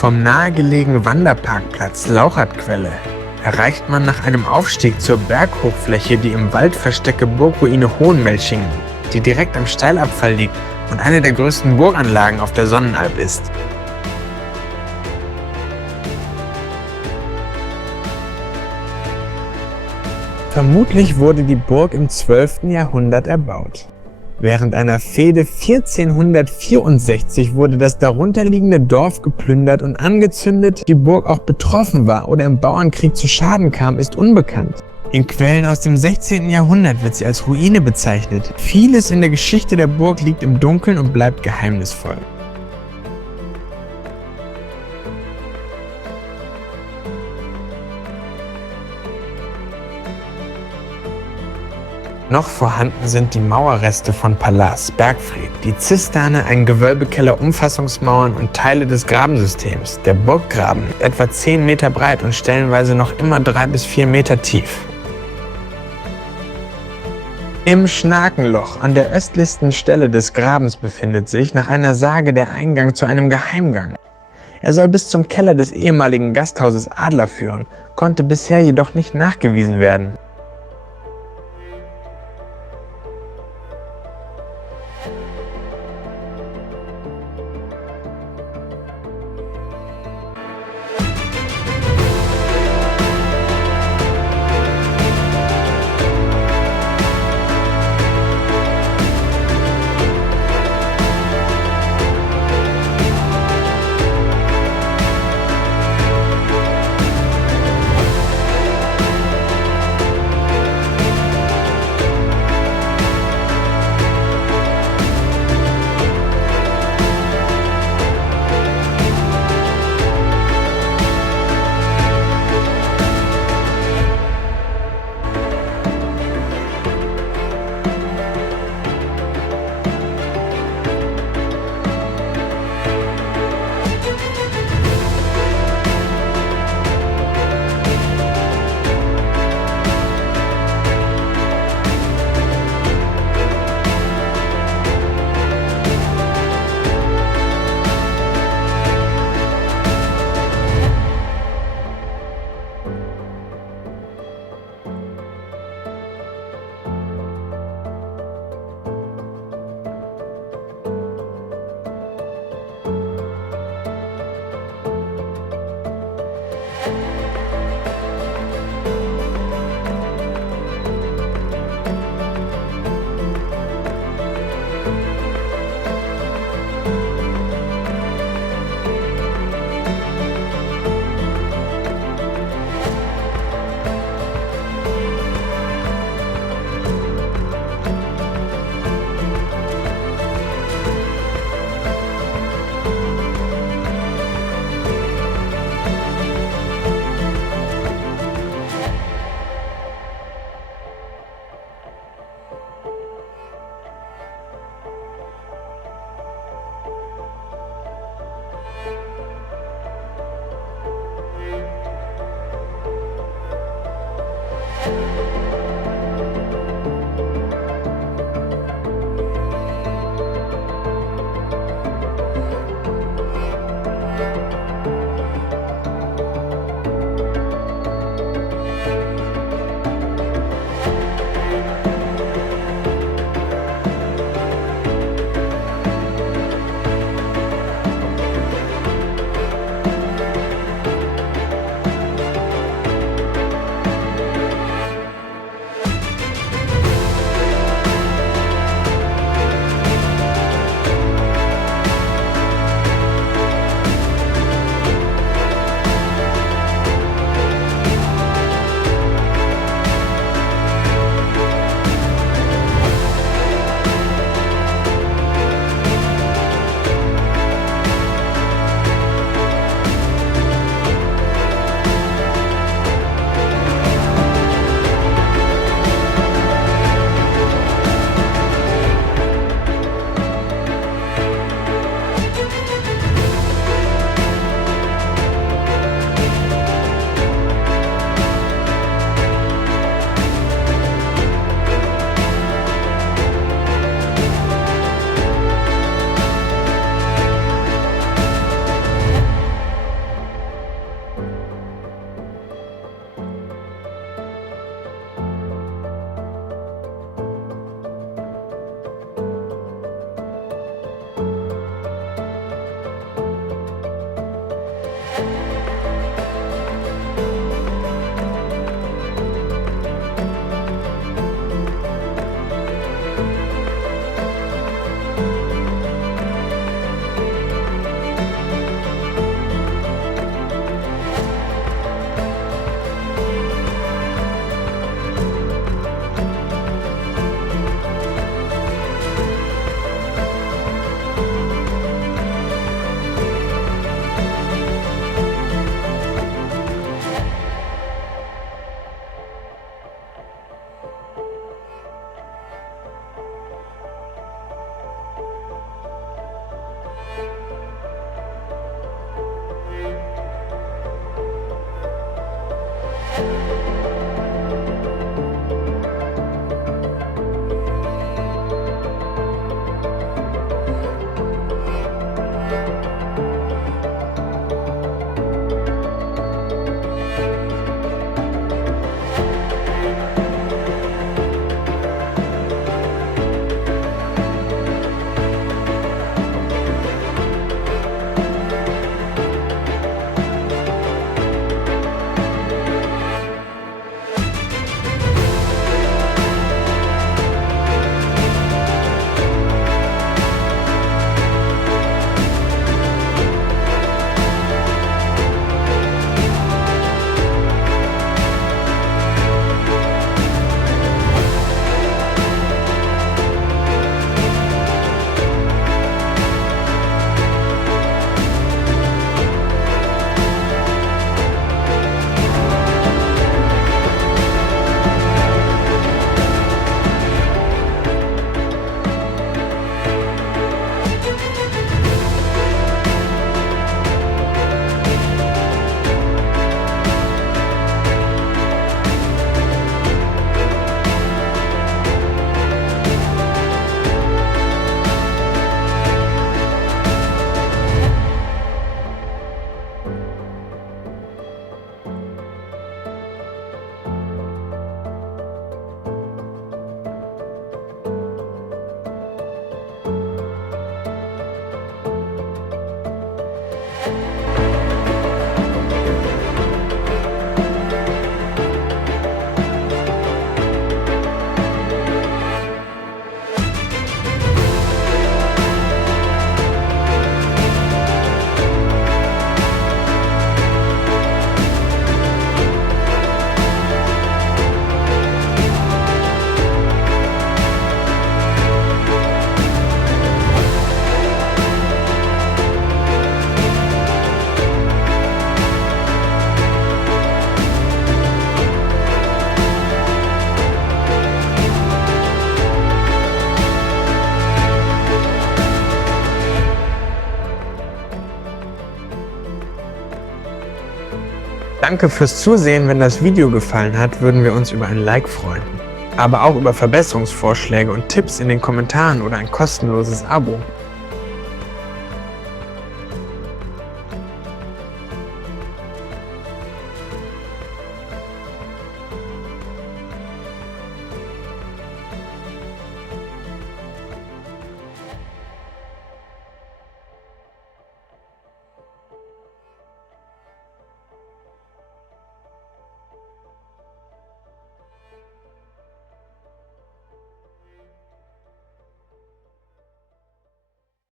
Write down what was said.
Vom nahegelegenen Wanderparkplatz Lauchatquelle erreicht man nach einem Aufstieg zur Berghochfläche die im Wald versteckte Burgruine Hohenmelchingen, die direkt am Steilabfall liegt und eine der größten Burganlagen auf der Sonnenalb ist. Vermutlich wurde die Burg im 12. Jahrhundert erbaut. Während einer Fehde 1464 wurde das darunterliegende Dorf geplündert und angezündet. Die Burg auch betroffen war oder im Bauernkrieg zu Schaden kam, ist unbekannt. In Quellen aus dem 16. Jahrhundert wird sie als Ruine bezeichnet. Vieles in der Geschichte der Burg liegt im Dunkeln und bleibt geheimnisvoll. Noch vorhanden sind die Mauerreste von Palas Bergfried, die Zisterne, ein Gewölbekeller, Umfassungsmauern und Teile des Grabensystems. Der Burggraben ist etwa 10 Meter breit und stellenweise noch immer 3 bis 4 Meter tief. Im Schnakenloch an der östlichsten Stelle des Grabens befindet sich nach einer Sage der Eingang zu einem Geheimgang. Er soll bis zum Keller des ehemaligen Gasthauses Adler führen, konnte bisher jedoch nicht nachgewiesen werden. Danke fürs Zusehen. Wenn das Video gefallen hat, würden wir uns über ein Like freuen. Aber auch über Verbesserungsvorschläge und Tipps in den Kommentaren oder ein kostenloses Abo.